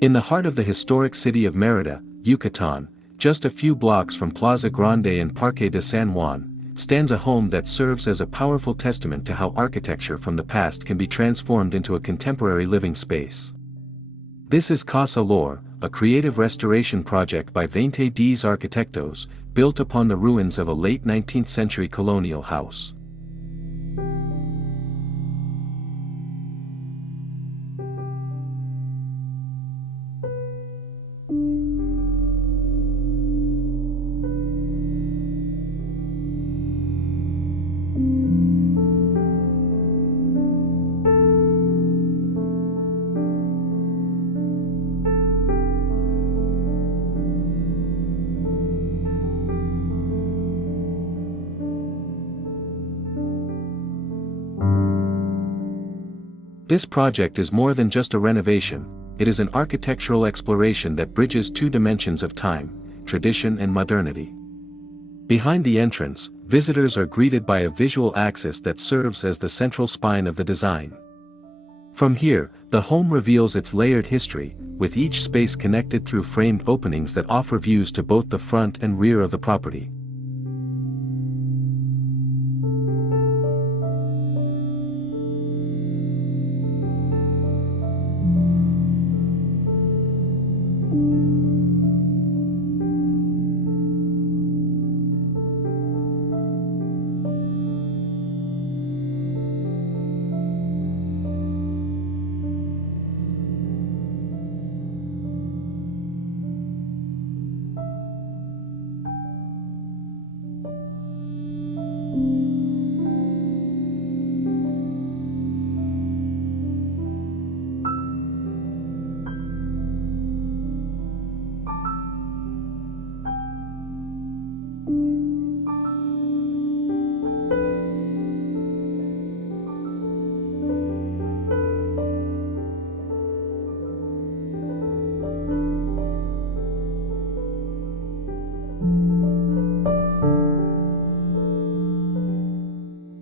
In the heart of the historic city of Mérida, Yucatan, just a few blocks from Plaza Grande and Parque de San Juan, stands a home that serves as a powerful testament to how architecture from the past can be transformed into a contemporary living space. This is Kasalore, a creative restoration project by Veinte Diezz Arquitectos, built upon the ruins of a late 19th century colonial house. This project is more than just a renovation, it is an architectural exploration that bridges two dimensions of time, tradition and modernity. Behind the entrance, visitors are greeted by a visual axis that serves as the central spine of the design. From here, the home reveals its layered history, with each space connected through framed openings that offer views to both the front and rear of the property.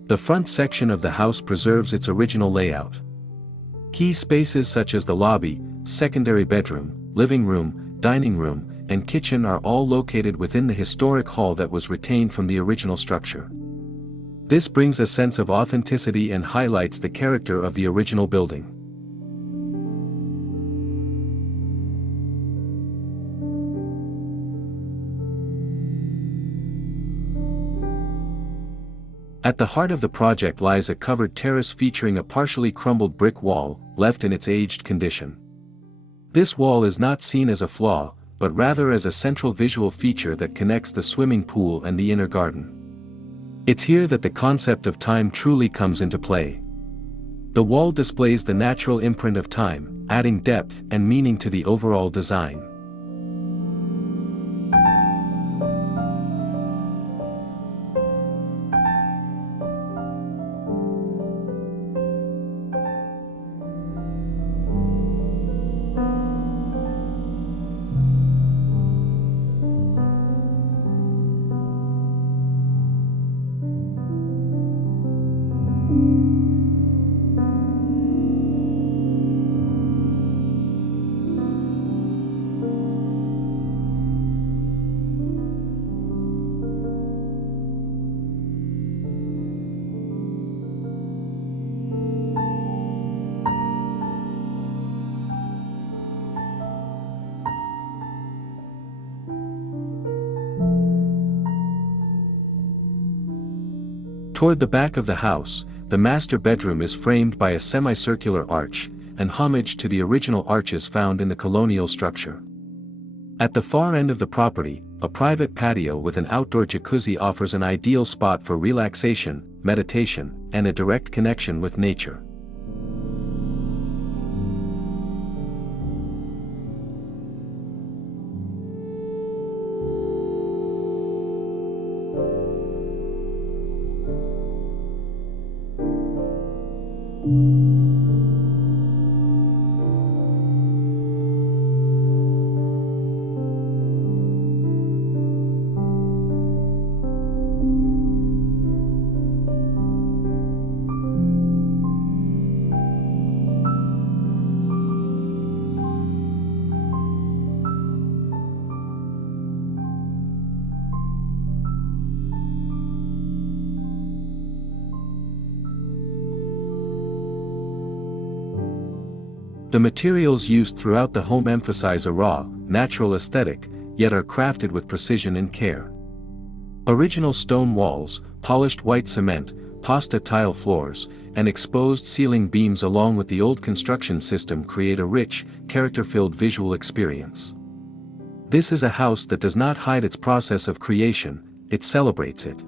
The front section of the house preserves its original layout. Key spaces such as the lobby, secondary bedroom, living room, dining room, and kitchen are all located within the historic hall that was retained from the original structure. This brings a sense of authenticity and highlights the character of the original building. At the heart of the project lies a covered terrace featuring a partially crumbled brick wall, left in its aged condition. This wall is not seen as a flaw, but rather as a central visual feature that connects the swimming pool and the inner garden. It's here that the concept of time truly comes into play. The wall displays the natural imprint of time, adding depth and meaning to the overall design. Toward the back of the house, the master bedroom is framed by a semicircular arch, an homage to the original arches found in the colonial structure. At the far end of the property, a private patio with an outdoor jacuzzi offers an ideal spot for relaxation, meditation, and a direct connection with nature. The materials used throughout the home emphasize a raw, natural aesthetic, yet are crafted with precision and care. Original stone walls, polished white cement, pasta tile floors, and exposed ceiling beams along with the old construction system create a rich, character-filled visual experience. This is a house that does not hide its process of creation, it celebrates it.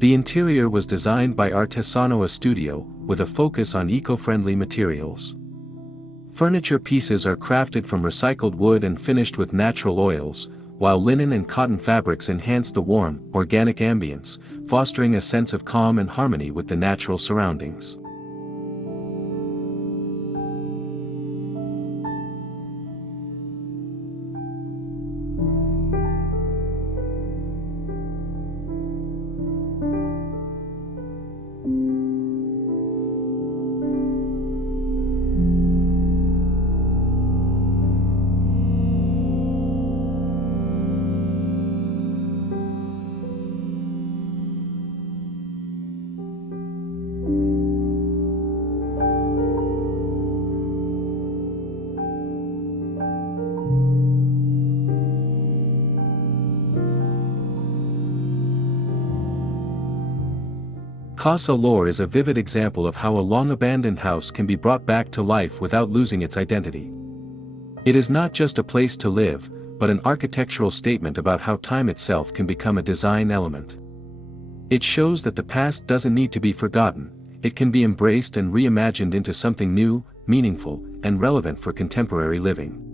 The interior was designed by Artesano, a studio, with a focus on eco-friendly materials. Furniture pieces are crafted from recycled wood and finished with natural oils, while linen and cotton fabrics enhance the warm, organic ambience, fostering a sense of calm and harmony with the natural surroundings. Kasalore is a vivid example of how a long-abandoned house can be brought back to life without losing its identity. It is not just a place to live, but an architectural statement about how time itself can become a design element. It shows that the past doesn't need to be forgotten, it can be embraced and reimagined into something new, meaningful, and relevant for contemporary living.